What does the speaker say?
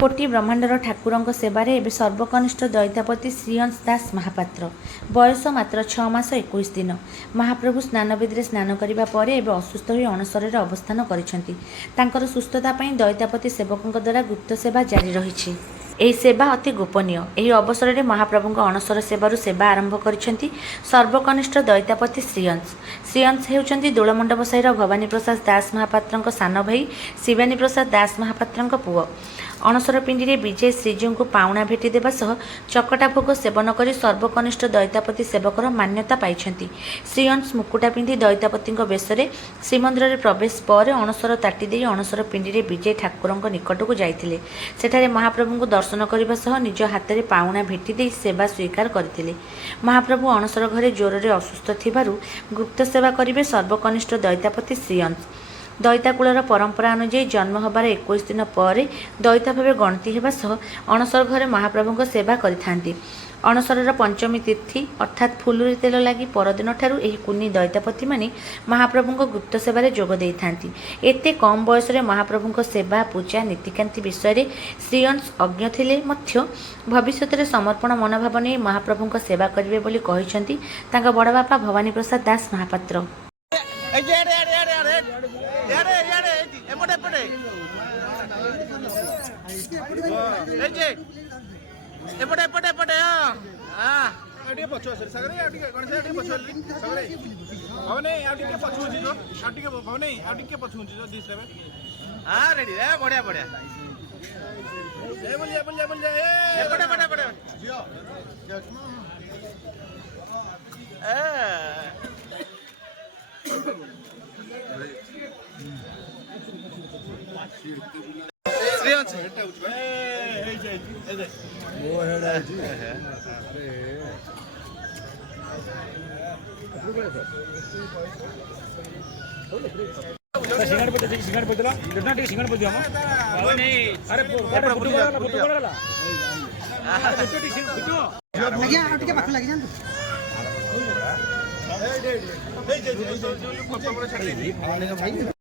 कोटि ब्रह्मांडर ठाकुरଙ୍କ सेवारे एबे सर्वकनिष्ठ दैतापति श्रीअंश दास महापात्र बयस मात्र 6 मास 21 दिन। महाप्रभु स्नानविधिरे स्नान करिबा परे एबे असुस्थ होई अणसरे अवस्थान करिसेंती। तांकर सुस्थता पई दैतापति सेवकଙ୍କ द्वारा गुप्त सेवा जारी रहिछि। ଏହି ସେବା ଅତି ଗୋପନୀୟ। ଏହି ଅବସରରେ ମହାପ୍ରଭୁଙ୍କ ଅଣସର ସେବାରୁ ସେବା ଆରମ୍ଭ କରିଛନ୍ତି ସର୍ବକନିଷ୍ଠ ଦୈତାପତି ଶ୍ରୀଅଂଶ। ଶ୍ରୀଅଂଶ ହେଉଛନ୍ତି ଦୋଳମଣ୍ଡପ ସାହିର ଭବାନୀ ପ୍ରସାଦ ଦାସ ମହାପାତ୍ରଙ୍କ ସାନ ଭାଇ ଶିବାନୀ ପ୍ରସାଦ ଦାସ ମହାପାତ୍ରଙ୍କ ପୁଅ। ଅଣସର ପିଣ୍ଡିରେ ବିଜେ ଶ୍ରୀଜୀଉଙ୍କୁ ପାଉଣା ଭେଟି ଦେବା ସହ ଚକଟା ଭୋଗ ସେବନ କରି ସର୍ବକନିଷ୍ଠ ଦୈତାପତି ସେବକର ମାନ୍ୟତା ପାଇଛନ୍ତି। ଶ୍ରୀଅଂଶ ମୁକୁଟା ପିନ୍ଧି ଦୈତାପତିଙ୍କ ବେଶରେ ଶ୍ରୀମନ୍ଦିରରେ ପ୍ରବେଶ ପରେ ଅଣସର ତାଟି ଦେଇ ଅଣସର ପିଣ୍ଡିରେ ବିଜେ ଠାକୁରଙ୍କ ନିକଟକୁ ଯାଇଥିଲେ। ସେଠାରେ ମହାପ୍ରଭୁଙ୍କୁ ଦର୍ଶନ କରିବା ସହ ନିଜ ହାତରେ ପାଉଣା ଭେଟି ଦେଇ ସେବା ସ୍ୱୀକାର କରିଥିଲେ। ମହାପ୍ରଭୁ ଅଣସର ଘରେ ଜ୍ୱରରେ ଅସୁସ୍ଥ ଥିବାରୁ ଗୁପ୍ତ ସେବା କରିବେ ସର୍ବକନିଷ୍ଠ ଦୈତାପତି ଶ୍ରୀଅଂଶ। ଦୈତାକୁଳର ପରମ୍ପରା ଅନୁଯାୟୀ ଜନ୍ମ ହେବାର 21 ଦିନ ପରେ ଦୈତା ଭାବେ ଗଣତି ହେବା ସହ ଅଣସର ଘରେ ମହାପ୍ରଭୁଙ୍କ ସେବା କରିଥାନ୍ତି। ଅଣସରର ପଞ୍ଚମୀ ତିଥି ଅର୍ଥାତ୍ ଫୁଲୁରି ତେଲ ଲାଗି ପରଦିନଠାରୁ ଏହି କୁନି ଦୈତାପତିମାନେ ମହାପ୍ରଭୁଙ୍କ ଗୁପ୍ତ ସେବାରେ ଯୋଗ ଦେଇଥାନ୍ତି। ଏତେ କମ୍ ବୟସରେ ମହାପ୍ରଭୁଙ୍କ ସେବା ପୂଜା ନୀତିକାନ୍ତି ବିଷୟରେ ଶ୍ରୀଅଂଶ ଅଜ୍ଞ ଥିଲେ ମଧ୍ୟ ଭବିଷ୍ୟତରେ ସମର୍ପଣ ମନୋଭାବ ନେଇ ମହାପ୍ରଭୁଙ୍କ ସେବା କରିବେ ବୋଲି କହିଛନ୍ତି ତାଙ୍କ ବଡ଼ ବାପା ଭବାନୀ ପ୍ରସାଦ ଦାସ ମହାପାତ୍ର।